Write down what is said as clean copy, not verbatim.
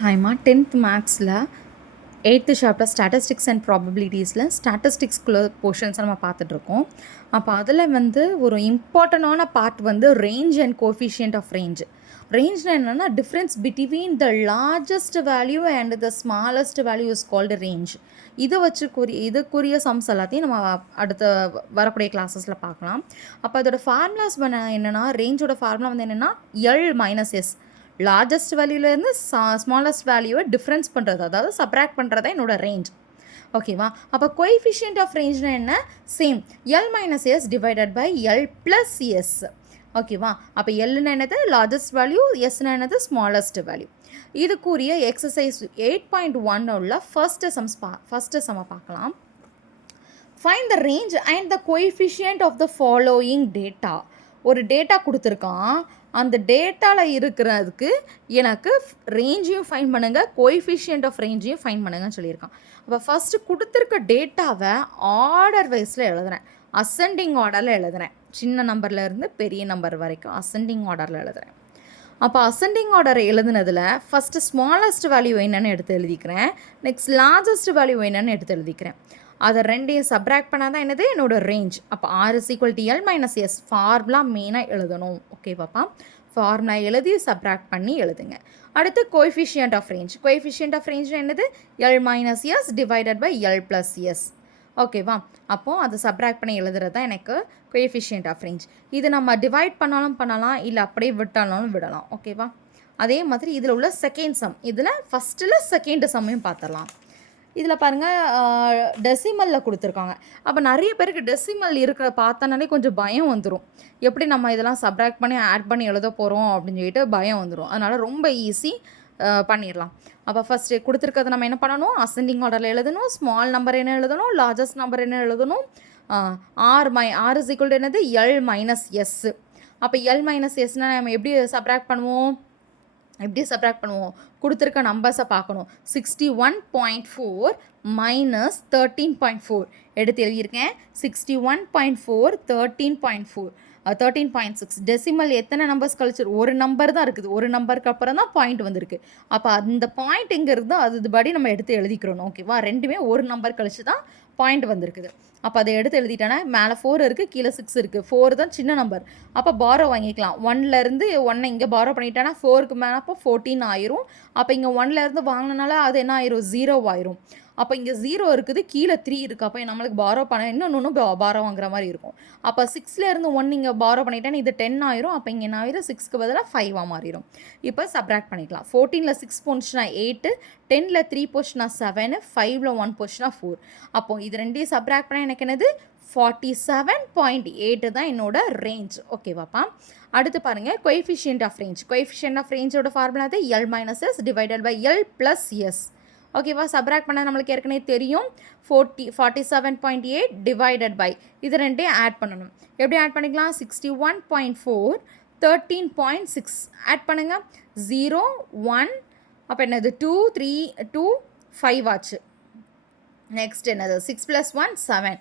ஹாய்மா 10th மேக்ஸில் 8th chapter statistics and ப்ராபபிலிட்டிஸில் ஸ்டாட்டிஸ்டிக்ஸ்குள்ள போர்ஷன்ஸை நம்ம பார்த்துட்ருக்கோம். அப்போ அதில் ஒரு இம்பார்ட்டண்டான part range and coefficient of range. ரேஞ்ச்னா என்னென்னா difference between the largest value and the smallest value is called range. இதை வச்சு இதுக்குரிய சம்ஸ் எல்லாத்தையும் நம்ம அடுத்த வரக்கூடிய கிளாஸஸில் பார்க்கலாம். அப்போ அதோட ஃபார்முலாஸ் என்னென்னா ரேஞ்சோட ஃபார்முலா என்னென்னா எல் மைனஸ் எஸ், லார்ஜஸ்ட் வேல்யூலேருந்து ஸ்மாலஸ்ட் வேல்யூவை டிஃப்ரென்ஸ் பண்ணுறது, அதாவது சப்ராக்ட் பண்ணுறது என்னோடய ரேஞ்ச். ஓகேவா? அப்போ கோஎஃபிஷியன்ட் ஆஃப் ரேஞ்ச்னா என்ன? Same L minus S divided by L plus S. ஓகேவா? அப்போ எல்லுன்னு என்னது லார்ஜஸ்ட் வேல்யூ, எஸ்னா என்னது ஸ்மாலஸ்ட் வேல்யூ. இதுக்குரிய எக்ஸசைஸ் 8.1 உள்ள ஃபஸ்ட்டு சம்மை பார்க்கலாம். Find the range and the coefficient of the following data. ஒரு டேட்டா கொடுத்துருக்கான், அந்த டேட்டாவில் இருக்கிறதுக்கு எனக்கு ரேஞ்சையும் ஃபைன் பண்ணுங்கள், கோஎஃபிஷியன்ட் ஆஃப் ரேஞ்சையும் ஃபைன் பண்ணுங்கன்னு சொல்லியிருக்கான். அப்போ ஃபஸ்ட்டு கொடுத்துருக்க டேட்டாவை ஆர்டர் வைஸில் எழுதுகிறேன், அசெண்டிங் ஆர்டரில் எழுதுகிறேன். சின்ன நம்பர்லேருந்து பெரிய நம்பர் வரைக்கும் அசெண்டிங் ஆர்டரில் எழுதுகிறேன். அப்போ அசெண்டிங் ஆர்டரை எழுதுனதில் ஃபஸ்ட்டு ஸ்மாலஸ்ட் வேல்யூ என்னென்னு எடுத்து எழுதிக்கிறேன், நெக்ஸ்ட் லார்ஜஸ்ட் வேல்யூ என்னென்னு எடுத்து எழுதிக்கிறேன். அதை ரெண்டையும் சப்ராக்ட் பண்ணால் தான் என்னது என்னோடய ரேஞ்ச். அப்போ R is equal to L minus S formula மெயினாக எழுதணும். ஓகே பாப்பா, ஃபார்முலா எழுதி சப்ராக்ட் பண்ணி எழுதுங்க. அடுத்து coefficient of range. Coefficient of range என்னது? L minus S divided by L plus S. ஓகேவா? அப்போது அதை சப்ராக்ட் பண்ணி எழுதுறது தான் எனக்கு கோஎஃபிஷியன்ட் ஆஃப் ரேஞ்ச். இது நம்ம டிவைட் பண்ணாலும் பண்ணலாம், இல்லை அப்படியே விட்டாலும் விடலாம். ஓகேவா? அதே மாதிரி இதில் உள்ள செகண்ட் சம், இதில் ஃபஸ்ட்டில் செகண்ட் சம்மையும் பார்த்துடலாம். இதில் பாருங்கள், டெசிமலில் கொடுத்துருக்காங்க. அப்போ நிறைய பேருக்கு டெசிமல் இருக்கிற பார்த்தனாலே கொஞ்சம் பயம் வந்துடும், எப்படி நம்ம இதெல்லாம் சப்ராக்ட் பண்ணி ஆட் பண்ணி எழுத போகிறோம் அப்படின்னு சொல்லிட்டு பயம் வந்துடும். அதனால் ரொம்ப ஈஸி, பண்ணிடலாம். அப்போ ஃபஸ்ட்டு கொடுத்துருக்கிறத நம்ம என்ன பண்ணணும், அசெண்டிங் ஆர்டரில் எழுதணும், ஸ்மால் நம்பர் என்ன எழுதணும், லார்ஜஸ்ட் நம்பர் என்ன எழுதணும், ஆர் இஸ் ஈக்குவல் டு என்னது எல் மைனஸ் எஸ். அப்போ எல் மைனஸ் எஸ்னால் நம்ம எப்படி சப்ராக்ட் பண்ணுவோம், கொடுத்துருக்க நம்பர்ஸை பார்க்கணும். 61.4 மைனஸ் 13.4 எடுத்து எழுதியிருக்கேன். 61.4 13.4 13.6. டெசிமல் எத்தனை நம்பர்ஸ் கழிச்சு? ஒரு நம்பர் தான் இருக்குது, ஒரு நம்பருக்கு அப்புறம் தான் பாயிண்ட் வந்திருக்கு. அப்போ அந்த பாயிண்ட் எங்கே இருக்குதோ அதுபடி நம்ம எடுத்து எழுதிக்கிறோம். ஓகேவா? ரெண்டுமே ஒரு நம்பர் கழிச்சு தான் பாயிண்ட் வந்திருக்குது. அப்போ அதை எடுத்து எழுதிட்டேன்னா மேலே 4 இருக்குது, கீழே 6 இருக்குது. 4 தான் சின்ன நம்பர், அப்போ பாரோ வாங்கிக்கலாம். 1லேருந்து 1 இங்கே பாரோ பண்ணிட்டேன்னா 4க்கு மேலே அப்போ 14 ஆயிரும். அப்போ இங்கே 1லேருந்து வாங்கினால அது என்ன ஆயிரும், 0 ஆயிரும். அப்போ இங்கே 0 இருக்குது, கீழே 3 இருக்குது. அப்போ நம்மளுக்கு பாரோ பண்ண இன்னொன்று பாரோ வாங்குற மாதிரி இருக்கும். அப்போ 6லேருந்து 1 இங்கே பாரோ பண்ணிட்டேன்னா இது 10 ஆயிரும். அப்போ இங்கே என்ன ஆயிரும், 6க்கு பதிலாக 5 மாறிடும். இப்போ சப்ராக்ட் பண்ணிக்கலாம். 14ல் 6 போச்சுன்னா 8, 10ல் 3 போச்சுன்னா 7, 5ல் 1 போச்சுன்னா 4. அப்போது இது ரெண்டையும் சப்ராக்ட் பண்ணால் எனக்கு என்னது 47.8 தான் என்னோட ரேஞ்ச். ஓகேவாப்பா? அடுத்து பாருங்கள், coefficient of range. Coefficient of ரேஞ்சோட ஃபார்முலா அது L minus S divided by L plus S. ஓகேவா? சப்ராக்ட் பண்ண நம்மளுக்கு ஏற்கனவே தெரியும், 47.8 டிவைடட் பை இது ரெண்டையும் ஆட் பண்ணணும். எப்படி ஆட் பண்ணிக்கலாம்? 61.4 13.6 ஆட் பண்ணுங்கள். 0 1, அப்போ என்னது 2 3 2 5 ஆச்சு. நெக்ஸ்ட் என்னது 6 + 1 7.